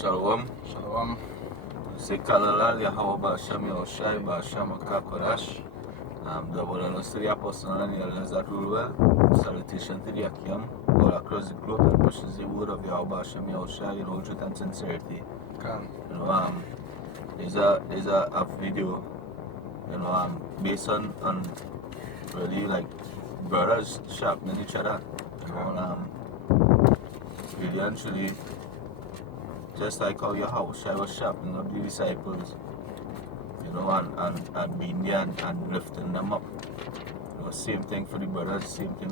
Shalom. Shalom. Sekalala Yahweh Hashem Yahushai B'Hashem HaKadosh. Double honors to the apostle and the elders that rule well. Salutation to the Akim all across the globe that pushes the word of Yahweh Hashem Yahushai in all truth and sincerity. Can. You know, there's a video, you know, based on really like brothers sharpening each other. You know, really and truly, just like how Yahushai was sharpening up the disciples, you know, and being there and lifting them up. You know, same thing for the brothers, same thing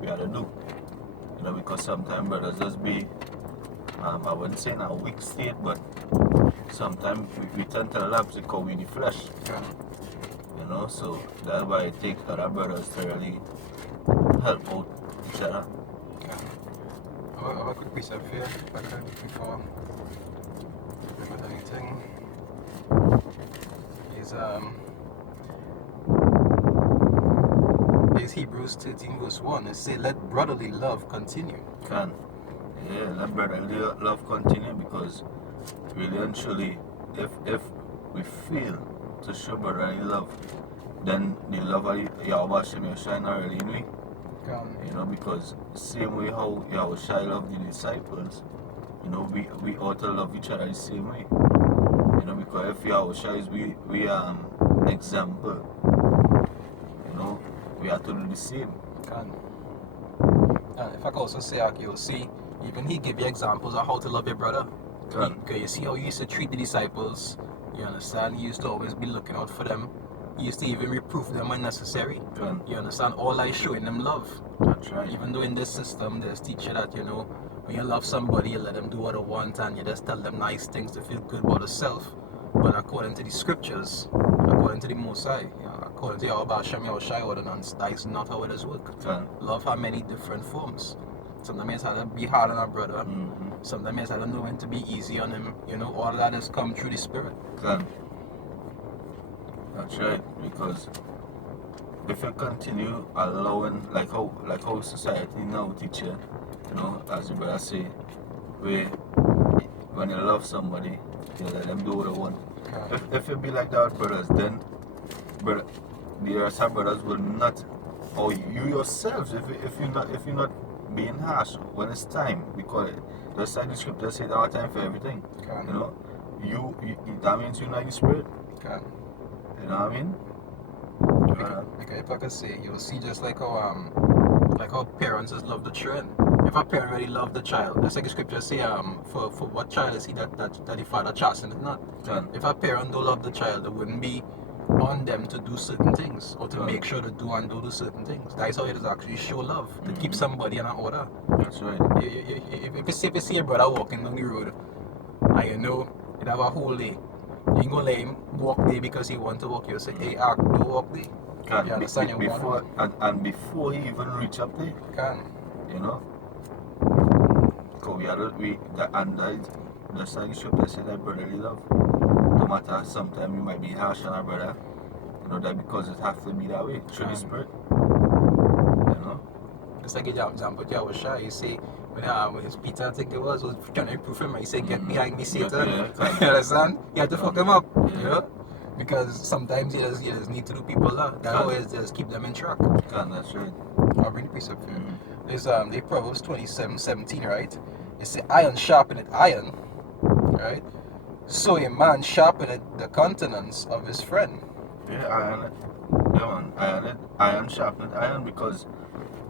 we had to do. You know, because sometimes brothers just be, I wouldn't say in a weak state, but sometimes we tend to lapse because we in the flesh. Can. You know, so that's why I take other brothers to really help out each other. Can. I have a quick precept here, if I could, before I remember anything. Is Hebrews 13 verse 1. It says, let brotherly love continue. Can. Yeah, let brotherly love continue, because really and truly, if we fail to show brotherly love, then the love of Yahweh Hashem Yahushai not really in we. Can. You know, because same way how Yahushai loved the disciples, you know, we ought to love each other the same way. You know, because if Yahushai is we example, you know, we have to do the same. Can. And if I could also say, you'll see, even he gave you examples of how to love your brother. Can. Because you see how he used to treat the disciples. You understand? He used to always be looking out for them. He used to even reproof them when necessary. Can. You understand? All like showing them love. That's right. Even though in this system, there's teacher that, you know, when you love somebody, you let them do what they want and you just tell them nice things to feel good about yourself. But according to the scriptures, according to the Most High, you know, according to Yahweh Hashem Yahushai ordinance, that is not how it is work. Can. Love has many different forms. Sometimes you have to be hard on our brother. Mm-hmm. Sometimes you have to know when to be easy on him. You know, all that has come through the Spirit. Can. That's right, because if you continue allowing, like how society now teach you, you know, as the brother say, when you love somebody, you let them do what they want. If you be like that, brothers, then the rest of brothers will not, or you yourselves, if you're not being harsh when it's time, because just like the scripture said, there are time for everything. Can. You know, you that means you're not in the spirit. Can. You know what I mean? Because if I could say, you'll see just like how parents just love the children. If a parent really love the child, that's like the scripture say, for what child is he that the father chasteneth not. Can. If a parent don't love the child, it wouldn't be on them to do certain things or to Can. make sure to do and don't do certain things. That is how it is actually show love, to keep somebody in an order. That's right. If you see a brother walking down the road and you know you have a whole day, you ain't gonna let him walk there because he want to walk. You say, hey, don't walk there. Can. You understand your Before and before he even reach up there, Can. you know. Because just like the scripture said, that brotherly love. No matter, sometimes you might be harsh on our brother, you know, that because it has to be that way through the spirit. You know? It's like an example, I was shy. You say, when it's Peter, I think it was trying to reproof him, he said, get behind me, Satan. Yeah, You understand? You have to fuck him up, Yeah. you know? Because sometimes you just need to do people that always just keep them in track. Can, that's right. I'll bring the precept for you. There's the Proverbs 27:17, right? It says, iron sharpeneth iron, right? So a man sharpeneth the countenance of his friend. Yeah, iron it. Yeah, man. Iron sharpened iron, because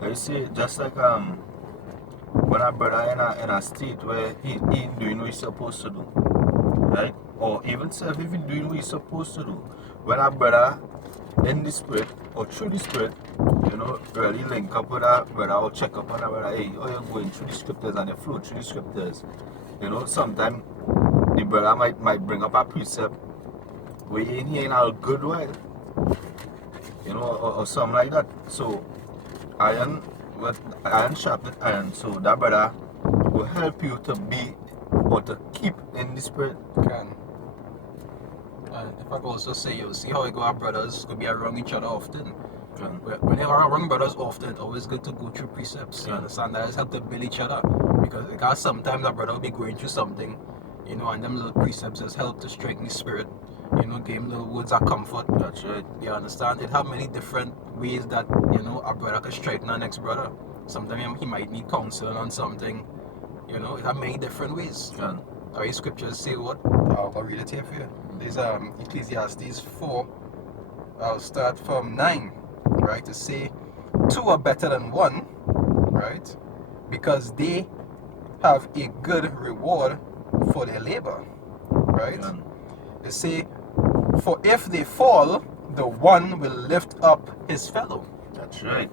you see, just like when a brother in a state where he doing what he's supposed to do, right? Or even self, if he doing what he's supposed to do, when a brother in the spirit or through the spirit, you know, really link up with a brother or check up on a brother, hey, oh, you're going through the scriptures and you flow through the scriptures. You know, sometimes the brother might bring up a precept where you ain't hearing a good while, you know, or something like that. So iron sharpened iron, so that brother will help you to be or to keep in the spirit. Can. And if I could also say, you'll see how our brothers could be around each other often. Can. When they are around brothers often, it's always good to go through precepts. You Yeah. understand? That has helped to build each other. Because sometimes a brother will be going through something You know, and them little precepts has helped to strengthen the spirit. You know, give him little words of comfort. That's right. You understand? It have many different ways that, you know, a brother can strengthen our next brother. Sometimes he might need counseling on something. You know, it have many different ways. Can. Our scriptures say what? I'll read it here for you. There's Ecclesiastes 4. I'll start from 9. Right? To say, two are better than one. Right? Because they have a good reward for their labor. Right? Can. They say, for if they fall, the one will lift up his fellow. That's right.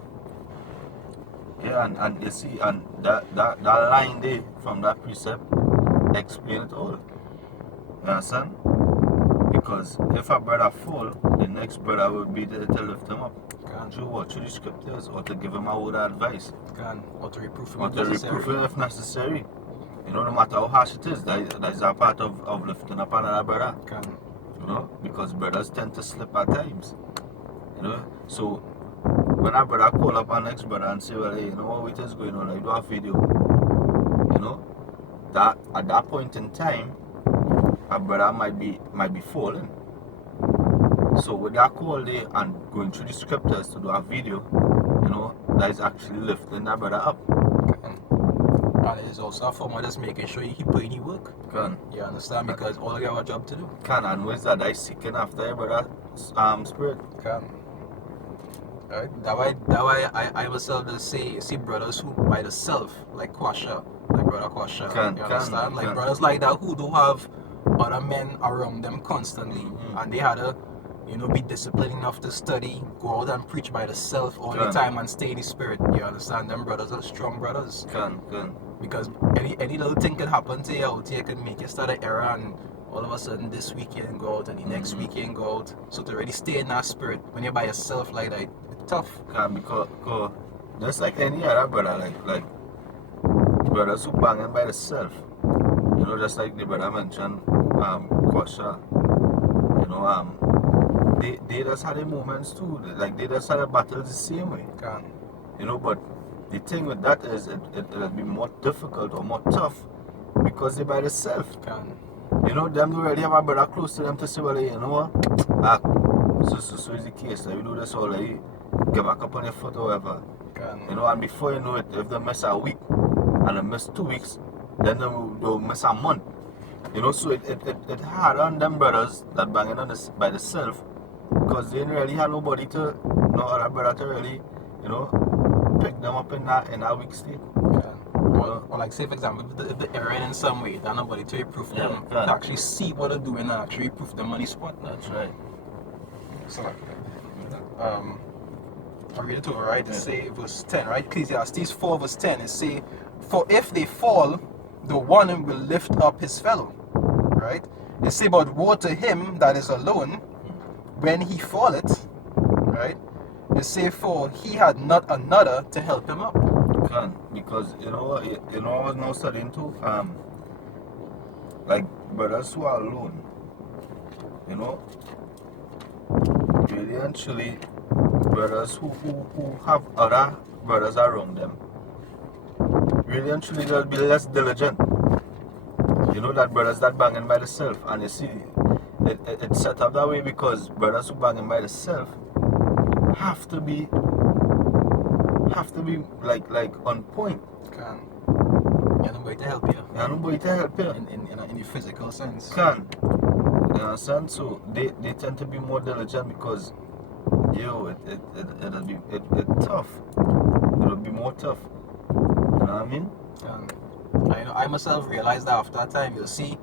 Yeah, and you see, and that line there from that precept explain it all. You understand? Because if a brother fall, the next brother will be there to lift him up. Can, Through what? Through the scriptures, or to give him a word of advice, can, or to reproof him or if to necessary. reproof him if necessary. You know, no matter how harsh it is, that is a part of lifting up another brother. Can, You know, because brothers tend to slip at times. You know, so when a brother call up our next brother and say, well, hey, you know what is going on, like do a video. You know, that at that point in time, a brother might be falling. So with that call there and going through the scriptures to do a video, you know, that is actually lifting that brother up. can. And it is also a form of just making sure you keep putting your work. Can. You understand? Because all of you have a job to do. Can, and ways that I seeking after your brother's spirit. Can. Right? That why I myself just see brothers who by themselves, like Kwasha, like brother Kwasha. Can, you can, understand? Like can. brothers like that who don't have other men around them constantly, Mhm. and they had to, you know, be disciplined enough to study, go out and preach by themselves all the Can. time and stay in the spirit. You understand? Them brothers are strong brothers. Can. Because any little thing could happen to you out here could make you start an error, and all of a sudden this weekend go out and the next Mhm. weekend go out. So to really stay in that spirit when you're by yourself like that, it's tough. Can, because just like any other brother, like brothers who banging by themselves. You know, just like the brother mentioned, Kwasha. You know, they just had their moments too. Like they just had a battles the same way. Can. You know, but the thing with that is it'll be more difficult or more tough because they by themselves. Can. You know, them already have a brother close to them to say, well, hey, you know what? So is the case. Like, you do this all, like, get back up on your foot or whatever. Can. You know, and before you know it, if they miss a week and they miss 2 weeks, then they'll miss a month. You know, so it hard on them brothers that banging on this by themselves because they didn't really have nobody to, no other brother to really, you know, pick them up in that weak state. Can. Or like say for example, if the error in some way, there's nobody to reproof them, can. to actually see what they're doing and actually reproof them on the spot. That's right. So I read it over, right? It say verse 10, right? Ecclesiastes 4 verse 10, it say, for if they fall, the one will lift up his fellow. Right? It say, but woe to him that is alone when he falleth. Right? It say, for he had not another to help him up. Can, because you know what, you know I was now studying too, like brothers who are alone, you know, really and truly brothers who have other brothers around them, really and truly they'll be less diligent. You know, that brothers that banging by themselves, and you see it's set up that way because brothers who banging by themselves have to be like on point. Can. Yeah, nobody to help you. Yeah, nobody to help you. In the physical sense. Can. You understand? So they tend to be more diligent because it'll be tough. It'll be more tough. You know what I mean? I myself realized that after that time, you'll see,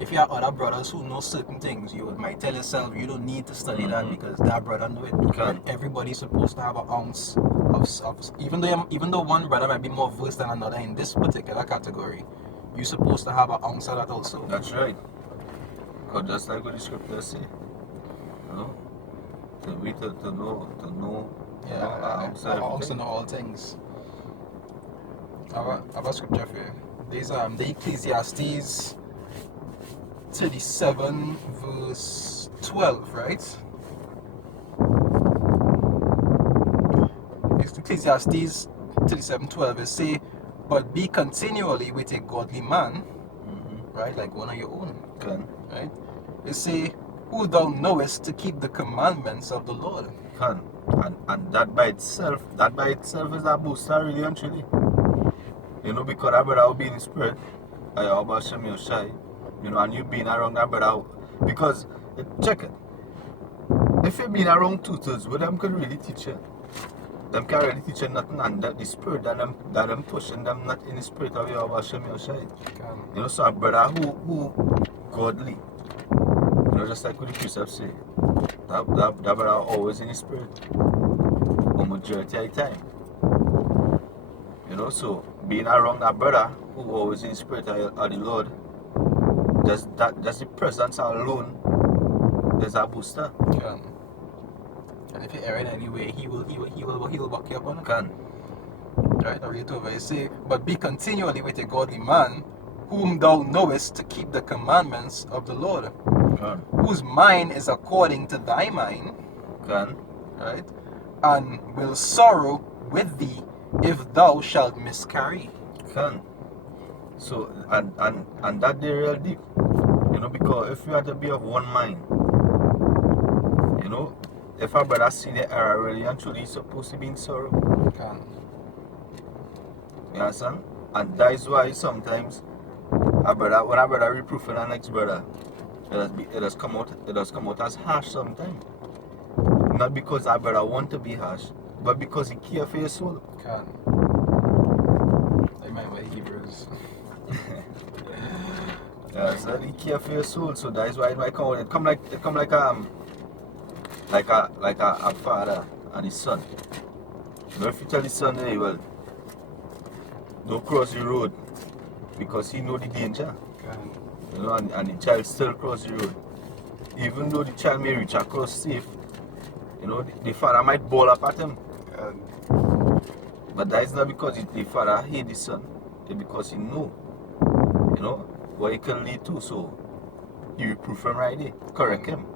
if you have other brothers who know certain things, you might tell yourself you don't need to study that because that brother know it. Okay. And everybody's supposed to have an ounce of even though one brother might be more versed than another in this particular category, you're supposed to have an ounce of that also. That's right. Because just like what the scriptures say, you know, to know, Yeah, outside ounce in all things. I have a scripture for you. These the Ecclesiastes 37 verse 12, right? Ecclesiastes 37:12 it say, but be continually with a godly man, right? Like one of your own, Can. right? It say, who thou knowest to keep the commandments of the Lord. Can. And that by itself is a booster, really and truly. You know, because that brother will be in the spirit, about Shem Yoshai, you know, and you being around that brother, because, check it, if you been around tutors, well, them can really teach you. Them can really teach you nothing, and that the spirit that them pushing them not in the spirit of Yahweh Shem Yoshai. You know, so a brother who godly, you know, just like what the precepts say, that brother always in the spirit, a majority of the time. You know, so being around that brother who always in the spirit of the Lord, just the presence alone is a booster. Can. And if you err in any way, he will back you up on it. Can. Right, I read it over. You say, but be continually with a godly man, whom thou knowest to keep the commandments of the Lord, Can. whose mind is according to thy mind, Can. right, and will sorrow with thee if thou shalt miscarry. Can. So and that they real deep. You know, because if you have to be of one mind, you know, if a brother see the error really and truly he's supposed to be in sorrow. Can. You understand? And that is why sometimes when a brother reproofing the next brother, it has come out as harsh sometimes. Not because that brother want to be harsh, but because he care for your soul. Can. I might wear Hebrews. Yeah, so he care for your soul, so that is why it might come out. It come like a father and his son. You know, if you tell his son, hey, well, don't cross the road because he know the danger. Can. You know, and the child still cross the road. Even though the child may reach across safe, you know, the father might ball up at him. Can. But that is not because the father hate the son. It's because he know, you know, what it can lead to. So you reproof him right there, correct him.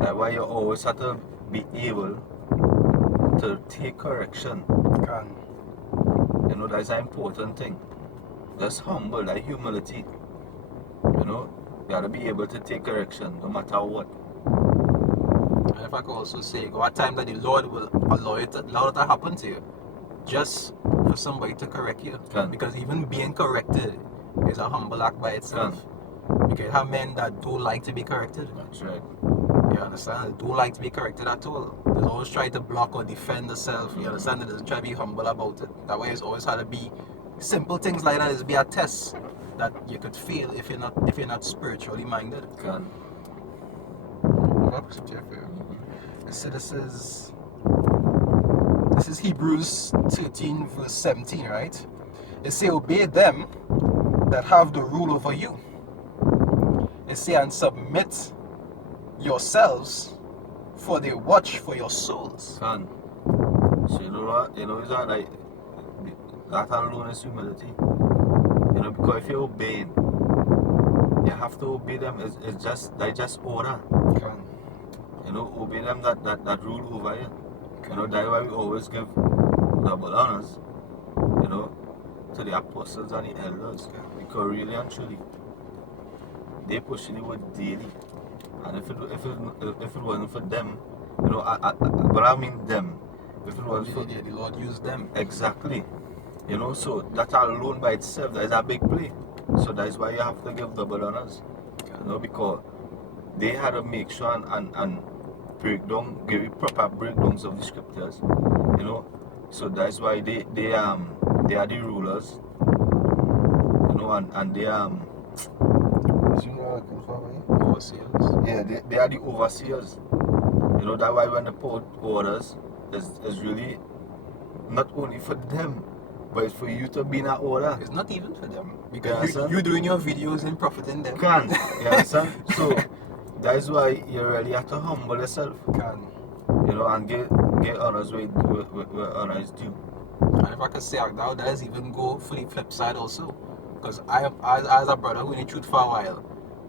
That's why you always have to be able to take correction. Can. You know, that's an important thing. Just humble, that humility. You know, you have to be able to take correction no matter what. And if I could also say, there are times that the Lord will allow it to happen to you, just for somebody to correct you. Can. Because even being corrected is a humble act by itself. Because you have men that don't like to be corrected. That's right. You understand? They don't like to be corrected at all. They always try to block or defend themselves. You understand? They doesn't try to be humble about it. That way it's always had to be simple things like that is be a test that you could fail if you're not spiritually minded. Can. So this is Hebrews 13 verse 17, right? It say, obey them that have the rule over you. It say, and submit yourselves, for they watch for your souls. Can. So you know what? You know, it's not like that alone is humility. You know, because if you're obeying, you have to obey them. It's just order. Can. You know, obey them that rule over you. You know, that's why we always give double honors, you know, to the apostles and the elders. Because really and truly, they pushing the word daily. And if it wasn't for them, you know, but I mean them. If it wasn't for the Lord used them. exactly, you know, so that alone by itself that is a big play. So that is why you have to give double honors, you know, because they had to make sure and break down, give you proper breakdowns of the scriptures, you know. So that's why they are the rulers, you know, and they Overseers. yeah, they are the overseers. You know, that's why when the put orders is really not only for them, but it's for you to be in that order. It's not even for them. You Because understand? you doing your videos and profiting them. Can, you understand? So that is why you really have to humble yourself, Can. you know, and get honors where honor is due. And if I could say now, that does even go for the flip side also. Because as a brother who in the truth for a while,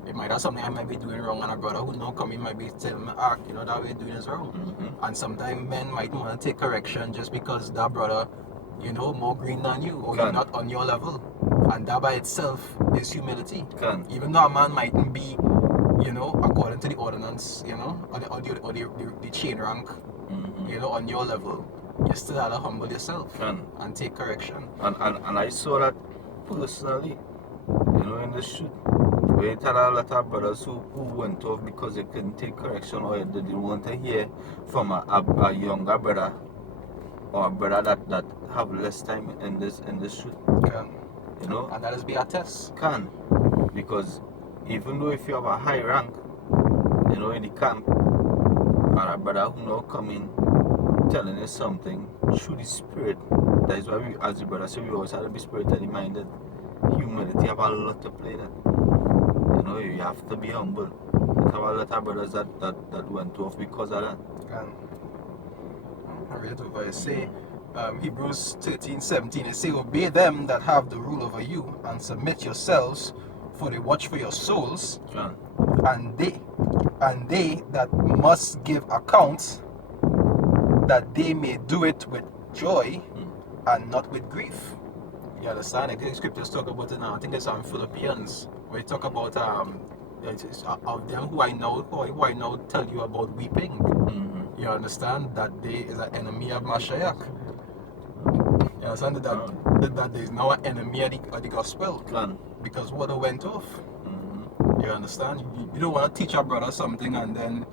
it might have something I might be doing wrong, and a brother who now come in might be telling me, you know, that way doing is wrong. Mm-hmm. And sometimes men might want to take correction just because that brother you know, more green than you, or Can. you're not on your level. And that by itself is humility. Can. Even though a man mightn't be, you know, according to the ordinance, you know, or the chain rank, you know, on your level, you still have to humble yourself Can. and take correction. And I saw that personally, you know, in the shoot. We had a lot of brothers who went off because they couldn't take correction or they didn't want to hear from a younger brother or a brother that have less time in this shoot. Can. You know? And that is be a test. Can. Because even though if you have a high rank, you know, in the camp, and a brother who now come in telling you something through the spirit, that is why we, as the brother say, we always have to be spiritually minded. Humility have a lot to play that. You know, you have to be humble. We have a lot of brothers that went off because of that. Can. I read it over. It say, Hebrews 13:17. It say, obey them that have the rule over you, and submit yourselves, for they watch for your souls, Can. and they that must give account, that they may do it with joy and not with grief. You understand? The scriptures talk about it now. I think it's on Philippians, where it talk about it's of them who I know tell you about weeping. You understand that they is an enemy of Mashiach. You understand that there is now an enemy of the gospel. Can. Because what went off. You understand? You don't want to teach a brother something and then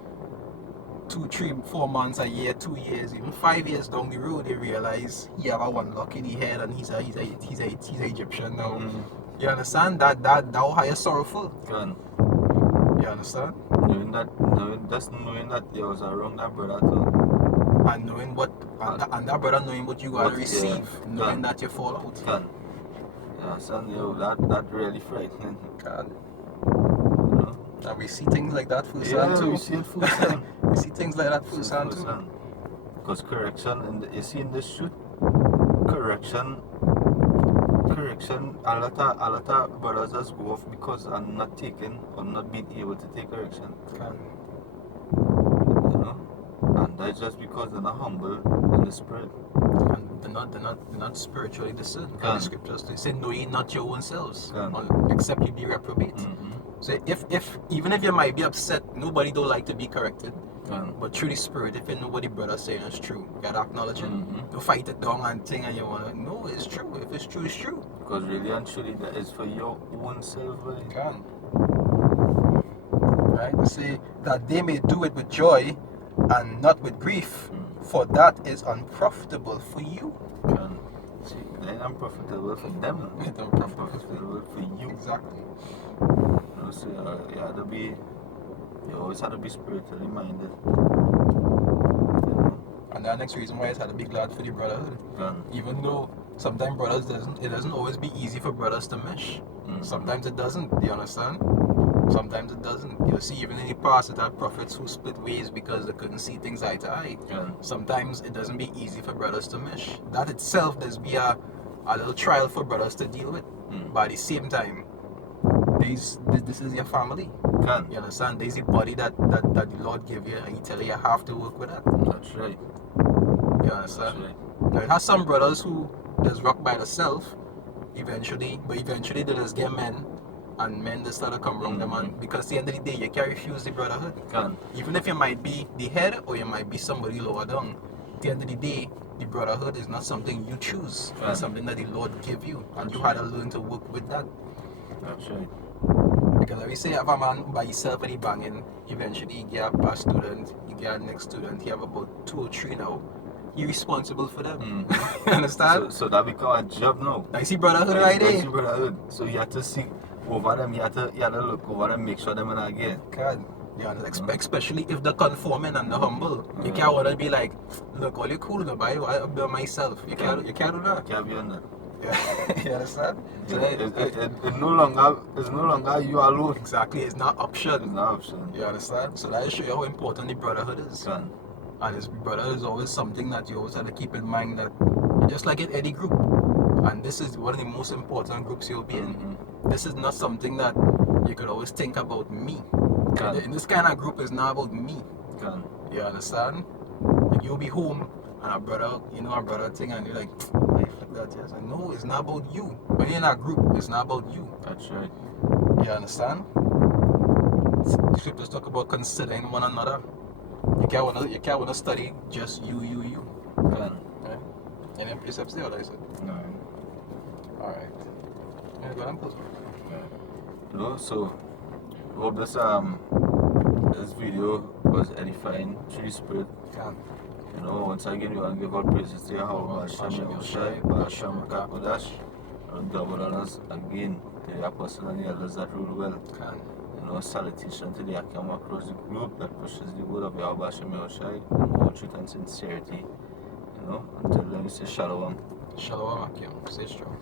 2, 3, 4 months, a year, 2 years, even 5 years down the road, they realize he have a one lock in the head and he's a Egyptian now. You understand? That how you sorrowful. Can. You understand? Knowing that there was a wrong that brother too. And knowing what and that brother knowing what you gotta receive, knowing that you fall out. Can. Yeah, son, yo, that really frightening. God. You know? And we see things like that full Yeah, too. we see it full son. We see things like that full too. Because correction, you see in this shoot, correction, a lot of brothers just go off because I'm not taking or not being able to take correction. Can. You know? And that's just because they're not humble in the spirit. And they're not spiritually discerned. The scriptures they say, know ye not your own selves, except you be reprobate. So if even if you might be upset, nobody don't like to be corrected. But through the spirit, if you know what the brother saying is true, you gotta acknowledge it. You fight it down and thing, and you wanna no, it's true. If it's true, it's true. Because really and truly, that is for your own self. Right? Can. Right? They say that they may do it with joy and not with grief, for that is unprofitable for you. Can. See, they ain't unprofitable for them. It's Unprofitable for you. Exactly. You know, so you always have to be spiritually minded. And the next reason why it's had to be glad for the brotherhood. Can. Even though sometimes it doesn't always be easy for brothers to mesh. Sometimes it doesn't, do you understand? Sometimes it doesn't. You see, even in the past, it had prophets who split ways because they couldn't see things eye to eye. Sometimes it doesn't be easy for brothers to mesh. That itself does be a little trial for brothers to deal with. But at the same time, this is your family. Can. You understand? There's a body that the Lord give you, and He tell you have to work with that. That's right. You understand? Right. Now, it has some brothers who just rock by themselves eventually they just get men, and men just start to come around them, and because at the end of the day, you can't refuse the brotherhood. Can. Even if you might be the head or you might be somebody lower down, at the end of the day, the brotherhood is not something you choose. It's something that the Lord give you, and you had to learn to work with that. That's right. Because like we say, if a man by himself and he banging, eventually you get a past student, you get a next student, you have about 2 or 3 now. You're responsible for them. You understand? So that become a job now. I see brotherhood right there. See brotherhood. So you have to see over them, you have to look over them, make sure them in again. God. Yeah, especially if they're conforming and they're humble. You can't want to be like, look, all you cool in the Bible, I'll be myself. You can't do that. You can't be on that. You understand? So it's no longer you alone. Exactly, it's not option. It's not option. You understand? So that show you how important the brotherhood is. Can. And his brother is always something that you always have to keep in mind, that just like in any group, and this is one of the most important groups you'll be in. This is not something that you could always think about me. In this kind of group, it's not about me. Can. You understand? Like you'll be home and a brother thing, and you're like, that. Yes, I know it's not about you. When you're in a group, it's not about you. That's right. You understand? Scriptures talk about considering one another. You can't wanna study just you. Right? Any precepts there, like I said. No. Alright. Yeah, go ahead and put. You know, so hope this video was edifying to the spirit. Can. You know, once again we want to give all praises to Yahweh Hashem Yahushai, Ba'ashem Makakodash, and double honors again to the apostles and the elders that rule well. Can. You know, salutation to the Akam across the globe that pushes the word of Yahweh Hashem Yahushai in all truth and sincerity. You know, until then we say Shalom. Shalom, Akim. Stay strong.